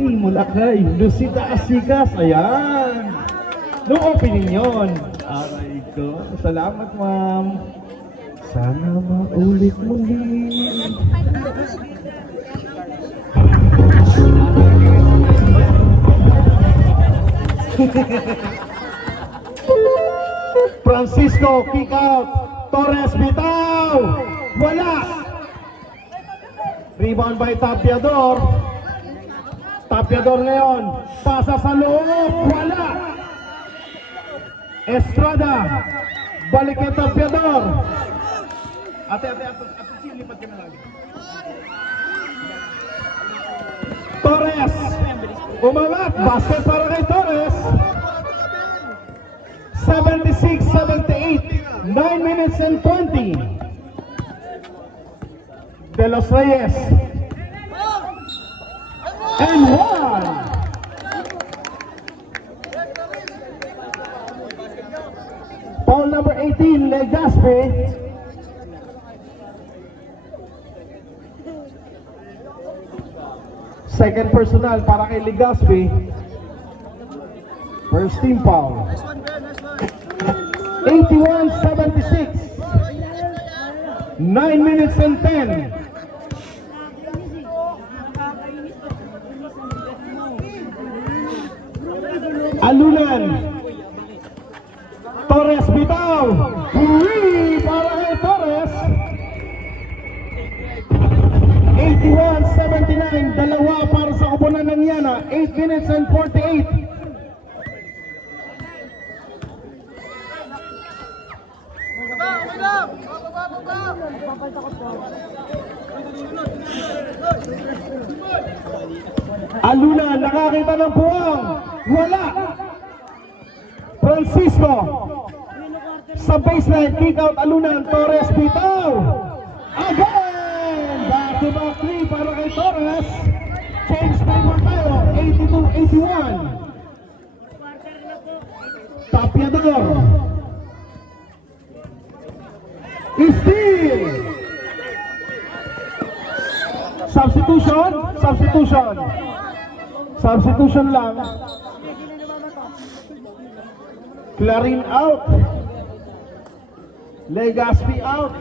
City mula kay Lucita Asicas. Ayan. No opening yun. Aray ko. Salamat, ma'am. Sana maulit muli. Francisco, kick out. Torres, bitaw. Wala. Rebound by Tapiador. Tapiador ngayon. Pasa sa loob. Wala. Estrada. Balik kay Tapiador. Ate, lipat ka na lang. Torres. Umangat. Basket para kay Torres. 76-78. 9 minutes and 20. De Los Reyes. And one. Foul number 18, Legaspi. Second personal para kay Legaspi. First team foul. 81-76. 9 minutes and 10. Alunan. Torres bitaw. Huli para kay Torres. 81-79. Dalawa para sa koponan ng Yana. 8 minutes and 48. Alunan, nakakita ng puwang. Wala. Francisco. Sa baseline, kick out Alunan. Torres bitaw. Again! Back to back 3 para kay Torres. Change timer tayo. 82-81. Tapiador. Steal. Substitution lang. Clarin out. Legaspi out.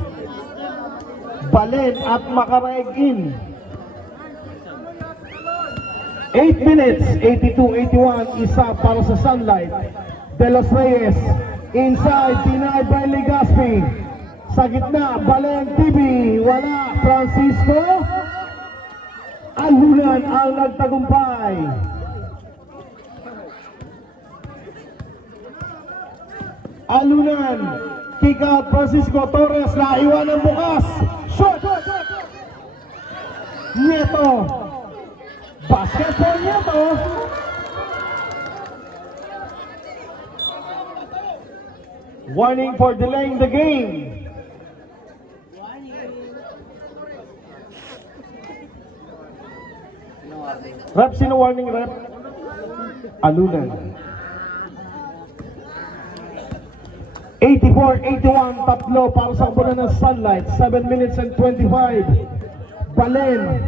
Balen at Makaraeg in. 8 minutes, 82-81, isa para sa Sunlight. De Los Reyes, inside, denied by Legaspi. Sa gitna, Balen TV, wala. Francisco. Alunan ang nagtagumpay. Alunan, kick out Francisco. Torres, naiwanan bukas. Shot! Nieto. Basket for Nieto. Warning for delaying the game. Rep, sino warning rep? Alunan. 84-81, tatlo para sa koponan ng Sunlight. 7 minutes and 25. Balen.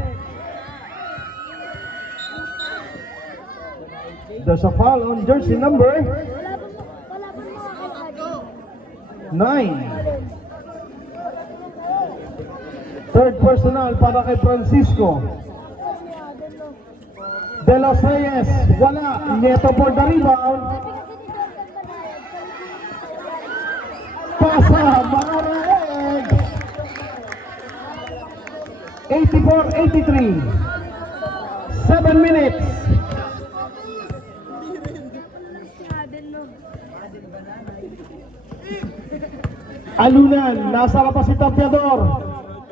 There's a foul on jersey number 9. Third personal para kay Francisco. De Los Reyes, wala. Nieto for the rebound. Pasa, Makaraeg. 84-83. 7 minutes. Alunan, nasa lapas si Tapiador.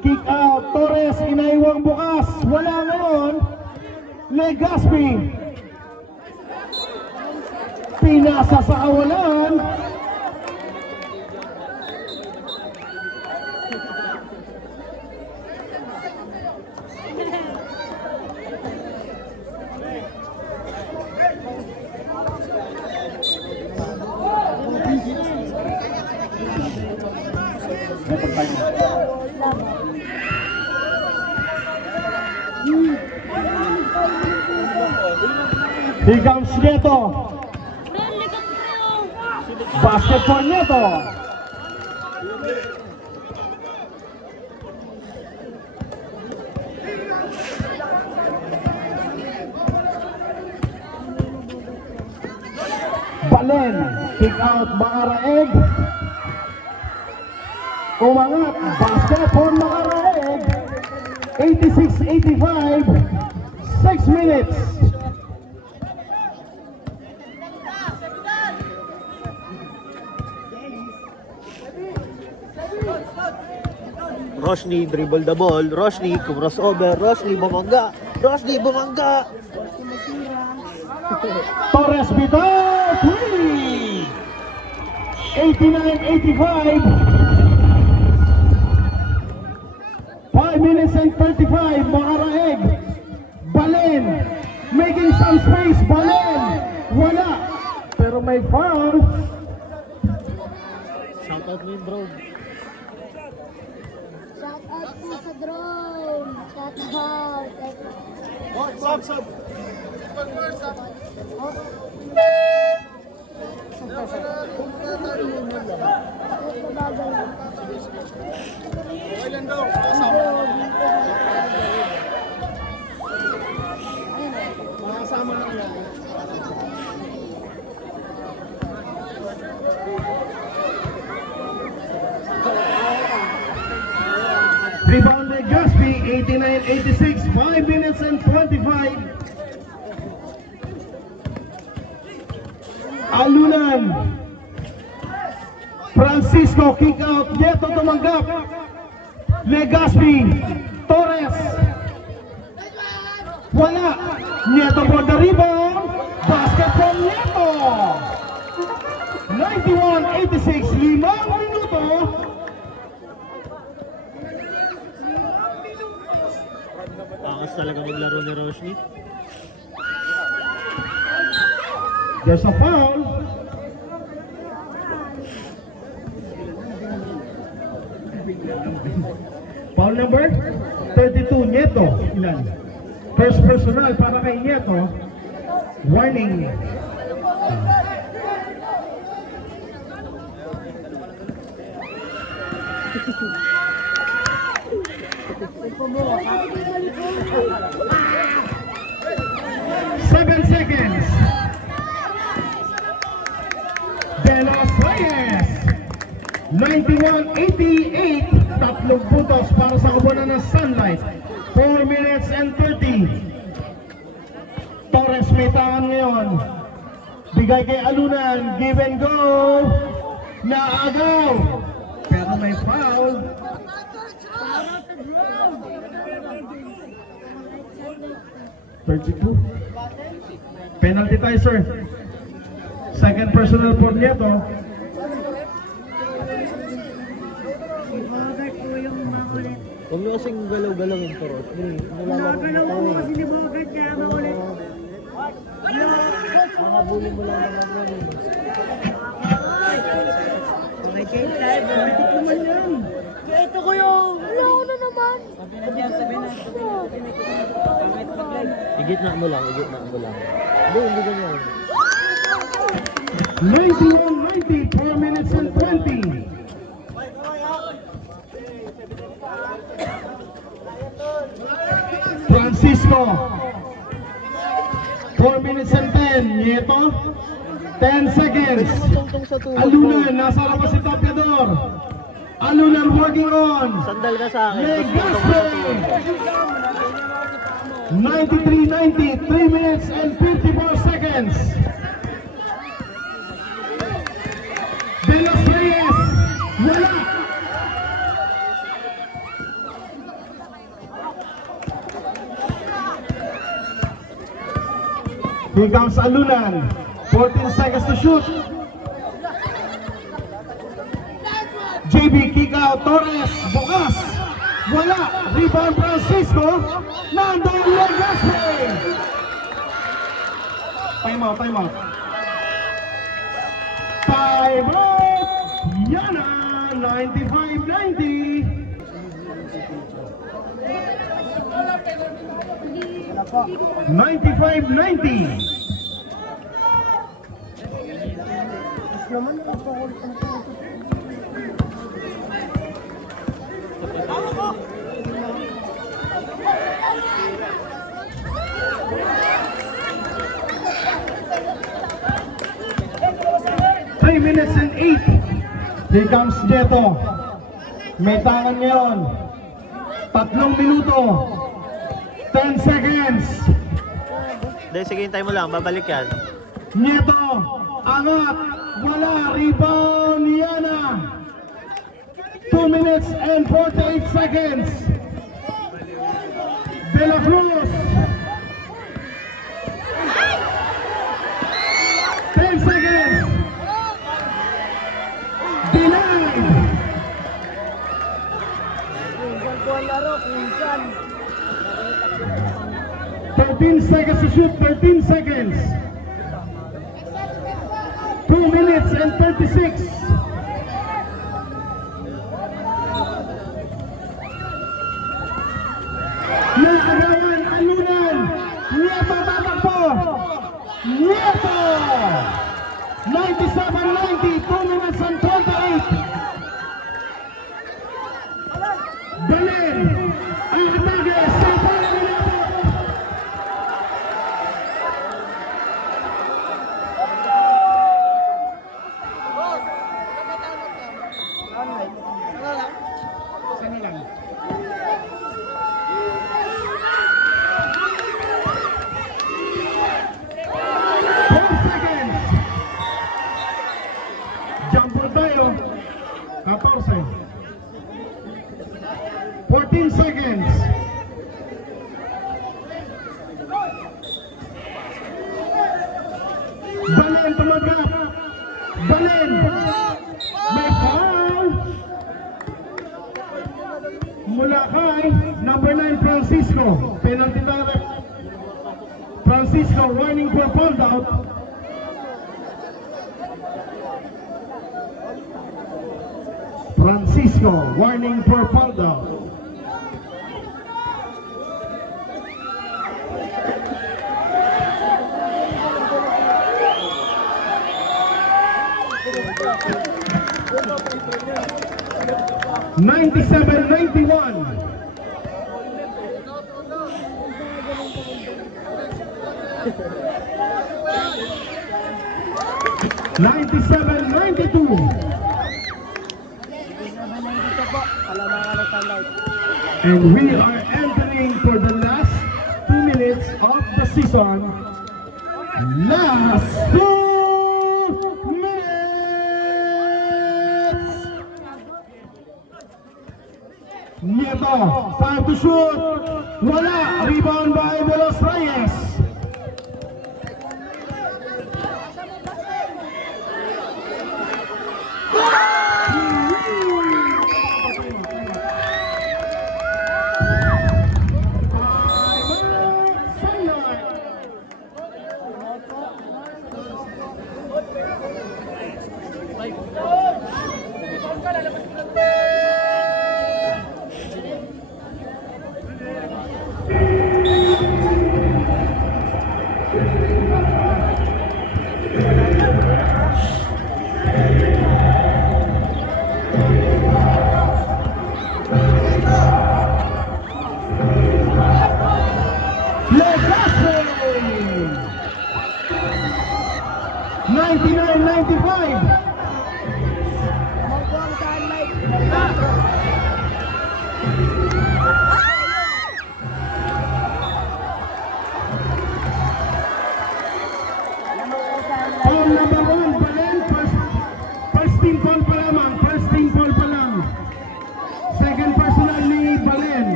Kick out, Torres, inaiwang bukas. Wala ngayon. Legaspi. Pinasa sa kawalan. Here comes Nieto. Basket for Nieto. Balen, kick out Makaraeg. Umangat, basket for Makaraeg. 86-85, 6 minutes. Roshni dribble the ball. Roshni crossover. Roshni bumangga. Roshni bumangga. Torres Bito, 3! 89-85. 5 minutes and 35, Makaraeg. Balen, making some space. Balen, wala. Pero may foul. Shout out mo yun, bro. Shout out po sa drone. Shout out. Sub. Rebound Legaspi, 89-86, 5 minutes and 25. Alunan. Francisco, kick out. Nieto tumanggap. Legaspi. Torres. Wala. Nieto for the rebound. Basket from Nieto. 91-86, 5 minuto. Angas talaga maglaro ni Roshni. There's a foul. Foul number 32, Nieto. Ilan? First personal para kay Nieto. Warning. Seven seconds. De Los Reyes. 91-88. Tatlong putos para sa kabunan ng Sunlight. 4 minutes and 30. Torres may tangan ngayon. Bigay kay Alunan. Give and go. Naagaw. Pero may foul. Penalty tayo, sir. Second personal for Nieto. Huwag nyo kasing galaw-galawin to, Roshni. Nilalaro mo kasi ni Bogart kaya makulit. Makabulin mo lang naman yan. Okay, change time. Bakit ko man yan? Kaya ito ko yung... Wala ko na naman. Sabi na. Igitna mo lang. Hindi ganyan. 91-90, 4 minutes and 20. Francisco. 4 minutes and 10. Nieto. 10 seconds. Alunan, nasa labas si Tapyador. Alunan working on. Sandal ka sa akin. Legaspi. 93-90, 3 minutes and 54 seconds. De Los Reyes, wala. Here comes Alunan, 14 seconds to shoot. JB kick out, Torres, bukas. Wala, rebound Francisco, nandun Legaspi. Time out. Time out, Yana, 95-90. 95-90. naman, napakul. 3 minutes and 8. Here comes Jeto. May tangan ngayon. 3 minuto. 10 seconds. Dahil sige, hintay mo lang, babalik yan. Nieto, angat, wala, rebound, Yana. 2 minutes and 48 seconds. De La Cruz. 10 seconds. Denied. 13 seconds to shoot, 13 seconds. 2 minutes and 36. Naagawan, alunan. Nieto tatakbo. Nieto. 97-90, 2 minutes and 28. Belen, ang atake, Santa Nieto. Sana lang. 12 seconds. Jump ball tayo. 14. 14 seconds. Balen tumagat. Balen. May foul. Mula kay number 9 Francisco. Penalty direct. Francisco warning for foul out. Francisco warning for foul out. $97-91. $97-92. And we are entering for the last 2 minutes of the season. Last 2 minutes. Nieto, time to shoot. Wala. Rebound by De Los Reyes.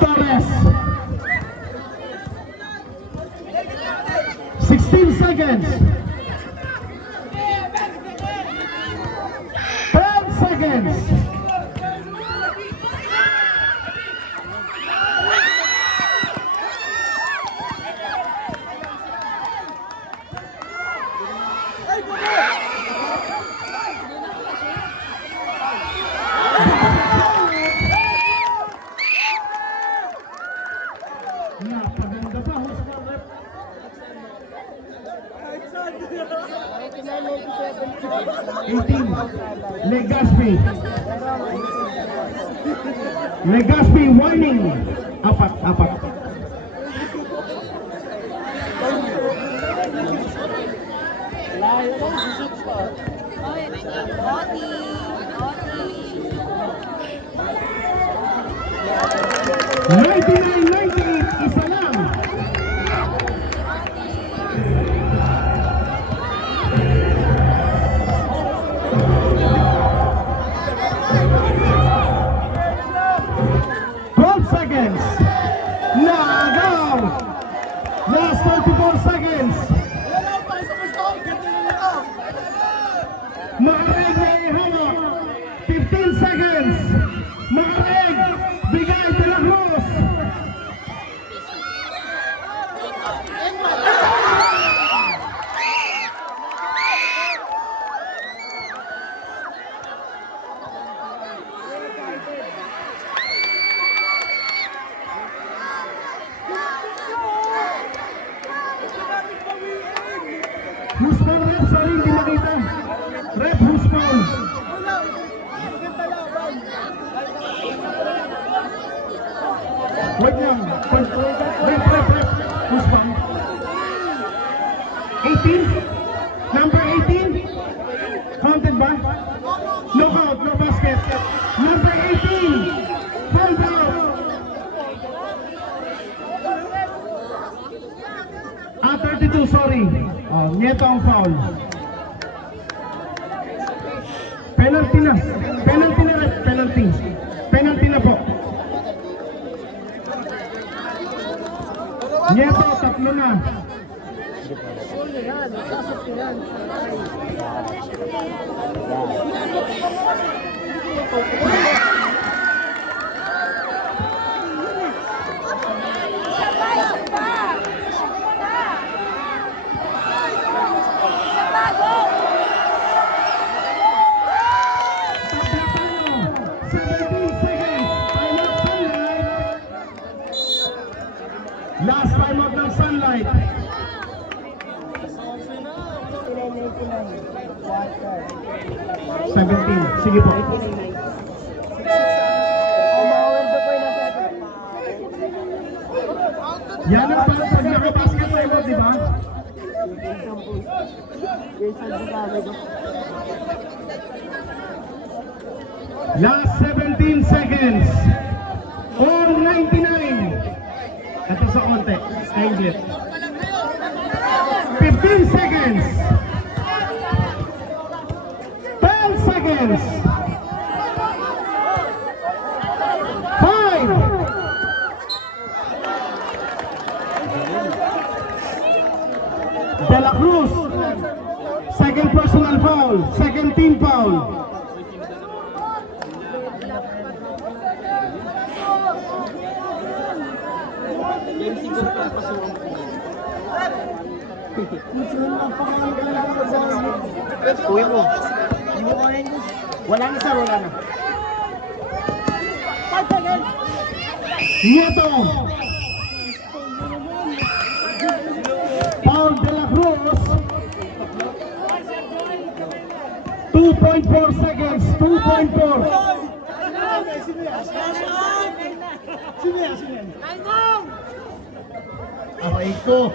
Torres. 16 seconds. 10 seconds. 18. Legaspi. Legaspi, warning. Apat. Oti. 99-98, isa lang. Seconds. Nagaw. Last 34 seconds. Makareg na ihawak. 15 seconds. Makareg. Bigay de la Cruz. Who's foul, ref? Sorry, hindi nakita. Ref, who's foul? Wait lang. Ref. Who's foul? 18? Number 18? Counted ba? No count, no basket. Number 18! Fouled out! 32, sorry. Nieto ang foul. Penalty na. Penalty na, ref. Penalty. Penalty na po. Nieto, tatlo na. Last time out ng Sunlight. Seventeen. Sige po. Yan ang parang pag nakabasket time out, di ba? Last 17 seconds. Or 99. Ito sa konti. Englet. 15 seconds. 12 seconds. 5. De la Cruz. Second personal foul. Second team foul. Uwi mo. Wala na sir, wala na. Nieto. Paul de la Cruz. 2.4 seconds. 2.4. Sino yan? Ako, 8 ko.